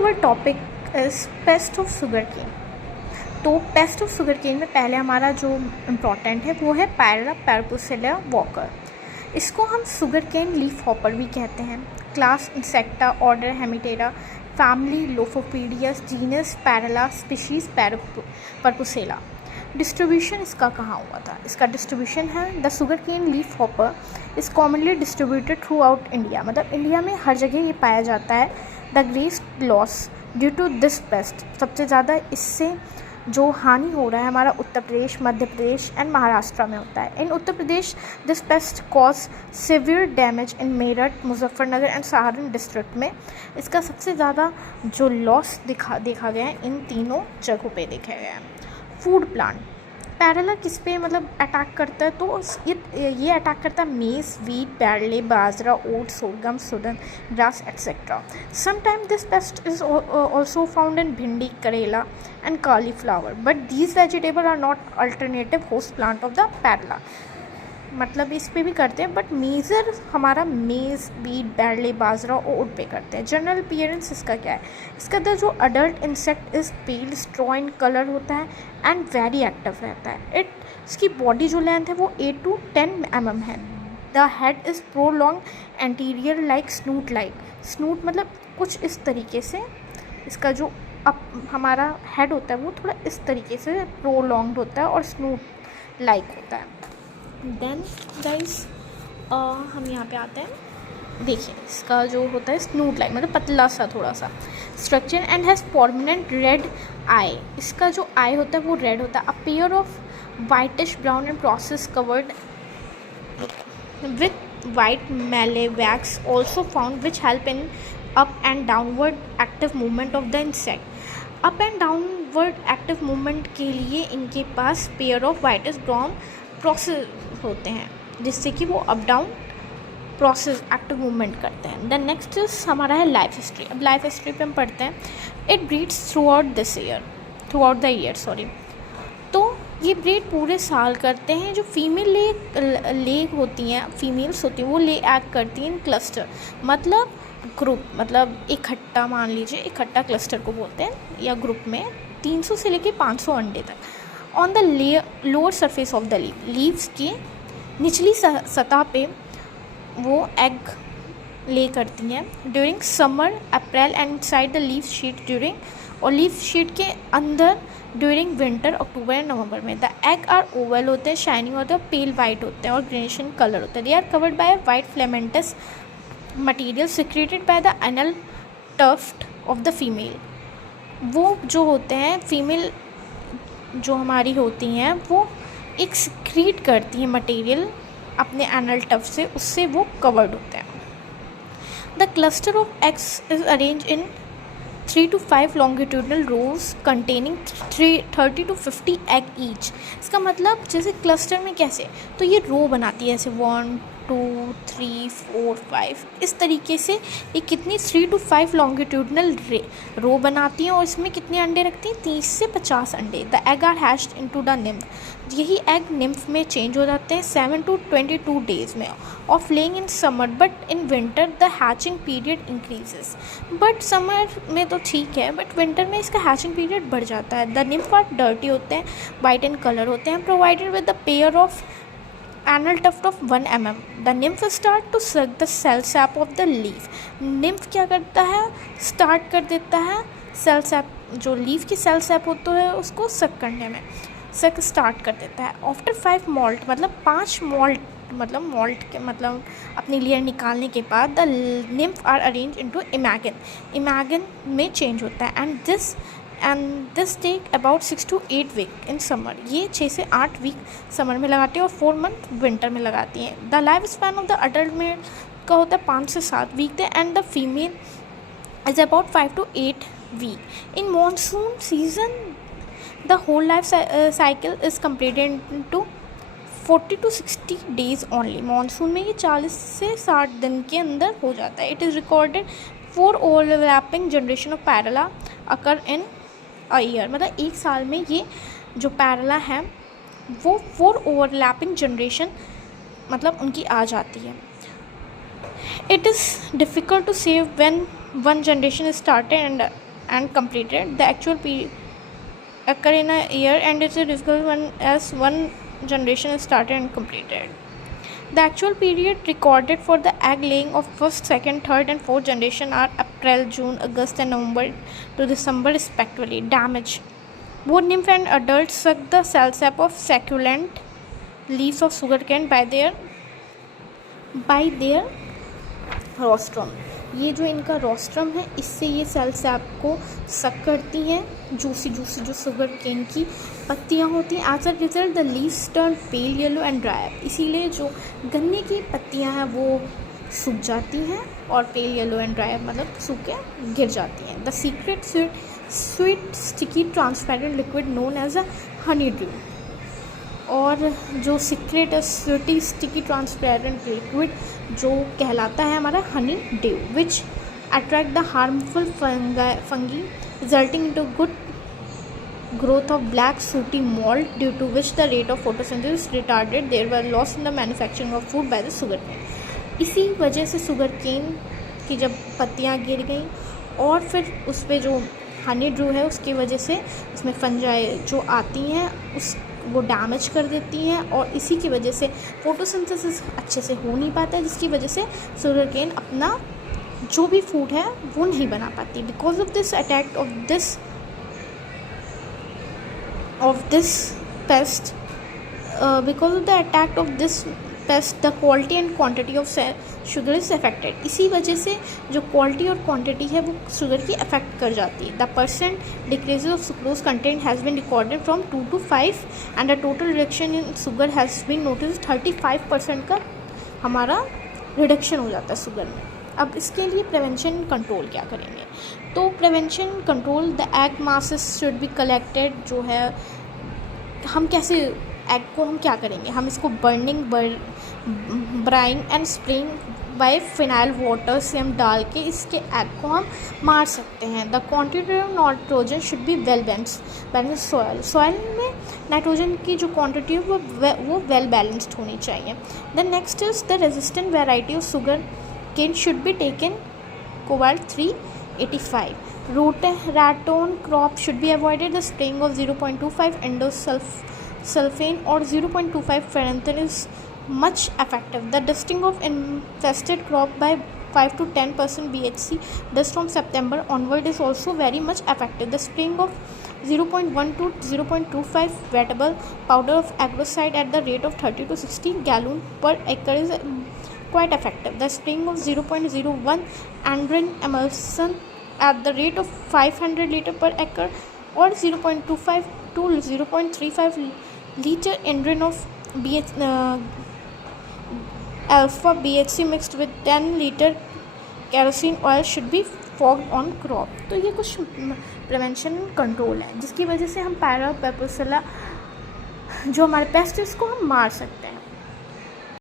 our topic is pest of sugarcane. तो pest of sugar cane में पहले हमारा जो इम्पॉर्टेंट है वो है पायरा पैरपुसेला वॉकर। इसको हम शुगर केन लीफ हॉपर भी कहते हैं। Class Insecta, order Hemiptera, family Lophopidae, genus Pyrilla, species perpusilla. Distribution इसका कहाँ हुआ था? इसका डिस्ट्रीब्यूशन है the sugar cane leaf hopper is commonly distributed throughout India. मतलब इंडिया में हर जगह ये पाया जाता है। The greatest loss due to this pest, सबसे ज़्यादा इससे जो हानि हो रहा है हमारा उत्तर प्रदेश, मध्य प्रदेश एंड महाराष्ट्र में होता है। In Uttar Pradesh this pest cause severe damage in Meerut, Muzaffarnagar and Saharan district में इसका सबसे ज़्यादा जो लॉस देखा गया है इन तीनों जगहों पे देखा गया है। फूड प्लांट पैरेला किस पे मतलब अटैक करता है? तो ये अटैक करता है maize, wheat, barley, bajra, oats, sorghum, Sudan grass etcetera. Sometime this pest is also found in bhindi, karela and cauliflower, but these vegetables are not alternative host plant of the पैरेला। मतलब इस पे भी करते हैं बट मेजर हमारा मेज़, वीट, बैरले, बाजरा और ओट पे करते हैं। जनरल अपीयरेंस इसका क्या है? इसका जो adult insect is pale straw in colour होता है एंड वेरी एक्टिव रहता है। इसकी बॉडी जो लेंथ है वो 8 to 10 mm है। The head is prolong anterior like snout snout मतलब कुछ इस तरीके से इसका जो हमारा हेड होता है वो थोड़ा इस तरीके से प्रोलॉन्ग होता है और स्नूट लाइक होता है। देन गाइस हम यहाँ पे आते हैं। देखिए इसका जो होता है स्नूट लाइक मतलब पतला सा थोड़ा सा structure and has permanent red eye. इसका जो आई होता है वो रेड होता है। A pair of whitish brown and process covered with white mealy wax also found which help in up and downward active movement of the insect. Up and downward active movement के लिए इनके पास pair of whitish brown process होते हैं जिससे कि वो up down process active movement करते हैं। द नेक्स्ट हमारा है लाइफ हिस्ट्री। अब लाइफ हिस्ट्री पे हम पढ़ते हैं। It breeds through out the year तो ये ब्रीड पूरे साल करते हैं। जो फीमेल लेग होती हैं, फीमेल्स होती हैं, वो ले एग करती हैं इन क्लस्टर मतलब ग्रुप, मतलब इकट्ठा, मान लीजिए इकट्ठा क्लस्टर को बोलते हैं, या ग्रुप में 300 से लेके 500 अंडे तक। On the lower surface of the leaves की निचली सतह पे वो एग ले करती हैं during summer April and side the leaf sheath और लीफ शीट के अंदर during winter October and November में। द एग आर ओवल होते हैं, शाइनिंग होते हैं, पेल वाइट होते हैं और ग्रीनिश इन कलर होते हैं। They are covered by white filamentous material secreted by the anal tuft of the female. वो जो होते हैं फीमेल जो हमारी होती हैं वो एक सिक्रीट करती हैं मटेरियल अपने एनल टफ से, उससे वो कवर्ड होते हैं। The cluster of eggs is arrange in 3 to 5 longitudinal rows containing 30 to 50 egg each. इसका मतलब जैसे क्लस्टर में कैसे, तो ये रो बनाती है ऐसे 1 2 3 4 5 इस तरीके से। ये कितनी 3 to 5 longitudinal रो बनाती हैं और इसमें कितने अंडे रखती हैं? 30 से 50 अंडे। The egg are hatched into the nymph. यही एग निम्फ में चेंज हो जाते हैं 7 to 22 डेज में of laying in summer, but in winter the hatching period increases. But summer में तो ठीक है, बट विंटर में इसका हैचिंग पीरियड बढ़ जाता है। द निम्फ आर डर्टी होते हैं, वाइट इन कलर होते हैं, provided with the pair of anal tuft of 1 mm। The nymph start to suck the cell sap of the leaf. Nymph क्या करता है? स्टार्ट कर देता है सेल सैप, जो लीफ की सेल सैप होता है उसको सक करने में स्टार्ट कर देता है। आफ्टर 5 मॉल्ट मतलब 5 मॉल्ट मतलब मॉल्ट के मतलब अपनी लेयर निकालने के बाद the nymph are arrange into imago में चेंज होता है। And this take about 6 to 8 week in summer. ये 6 से 8 वीक समर में लगाती है और 4 मंथ विंटर में लगाती हैं। The life span of the adult male का होता है 5 से 7 week and the female is about 5 to 8 week. In monsoon season the whole life cycle is completed into 40 to 60 days only. Monsoon में ये 40 से 60 दिन के अंदर हो जाता है। It is recorded 4 overlapping generation of Pyrilla occur in a year. मतलब एक साल में ये जो पैरेला है वो 4 ओवरलैपिंग जनरेशन मतलब उनकी आ जाती है। इट इज़ डिफ़िकल्ट टू से when one generation is started and and completed. The actual period occur in a year and it's a difficult one as one generation is started and completed. The actual period recorded for the egg laying of first, second, third and fourth generation are April, June, August and November to December respectively. Damage. Both nymph and adults suck the cell sap of succulent leaves of sugarcane by their rostrum. ये जो इनका rostrum है इससे ये cell SAP को सक करती हैं जूसी जो शुगर केन की पत्तियाँ होती हैं. As a result the leaves turn pale yellow and dry up. इसीलिए जो गन्ने की पत्तियाँ हैं वो सूख जाती हैं और pale yellow and dry up मतलब सूख के गिर जाती हैं. The secret sweet sticky transparent liquid known as a honeydew. और जो secret sweety sticky transparent liquid जो कहलाता है हमारा honeydew which attract the harmful fungi resulting into good growth of black sooty mold due to which the rate of photosynthesis retarded. There were loss in the manufacturing of food by the sugarcane. इसी वजह से sugar cane की जब पत्तियाँ गिर गई और फिर उस पर जो हनी ड्रू है उसकी वजह से उसमें फंजाई जो आती हैं उस वो डैमेज कर देती हैं और इसी की वजह से फोटोसिंथेसिस अच्छे से हो नहीं पाता है जिसकी वजह से सुगर केन अपना जो भी फूड है वो नहीं बना पाती. Because of this attack of this pest, because of the attack of this pest the quality and quantity of sugar is affected. इसी वजह से जो क्वालिटी और क्वांटिटी है वो शुगर की अफेक्ट कर जाती है. The percent decrease of sucrose content has been recorded from 2 to 5 and the total reduction in sugar has been notice. 35% का हमारा रिडक्शन हो जाता है शुगर में. अब इसके लिए प्रिवेंशन कंट्रोल क्या करेंगे? तो prevention control the egg masses should be collected. जो है हम कैसे एग को हम क्या करेंगे? हम इसको burning brining and spraying by phenyl water से हम डाल के इसके एग को हम मार सकते हैं. The quantity of nitrogen should be well balance. Soil में नाइट्रोजन की जो क्वांटिटी है वो वेल बैलेंस्ड होनी चाहिए. The next is the resistant variety of sugar cane should be taken cobalt 385. Root raton crop should be avoided. The spraying of 0.25 endosulfane or 0.25 phenylethyl is much effective. The dusting of infested crop by 5 to 10% BHC dust from September onward is also very much effective. The spraying of 0.1 to 0.25 wettable powder of agricide at the rate of 30 to 60 gallon per acre is quite effective. The spraying of 0.01 andrin emulsion at the rate of 500 liter per acre or 0.25 to 0.35 liter andrin of alpha BHC mixed with 10 liter kerosene oil should be fogged on crop. तो ये कुछ prevention control है जिसकी वजह से हम para पेपरसिला जो हमारे पेस्ट है उसको हम मार सकते हैं.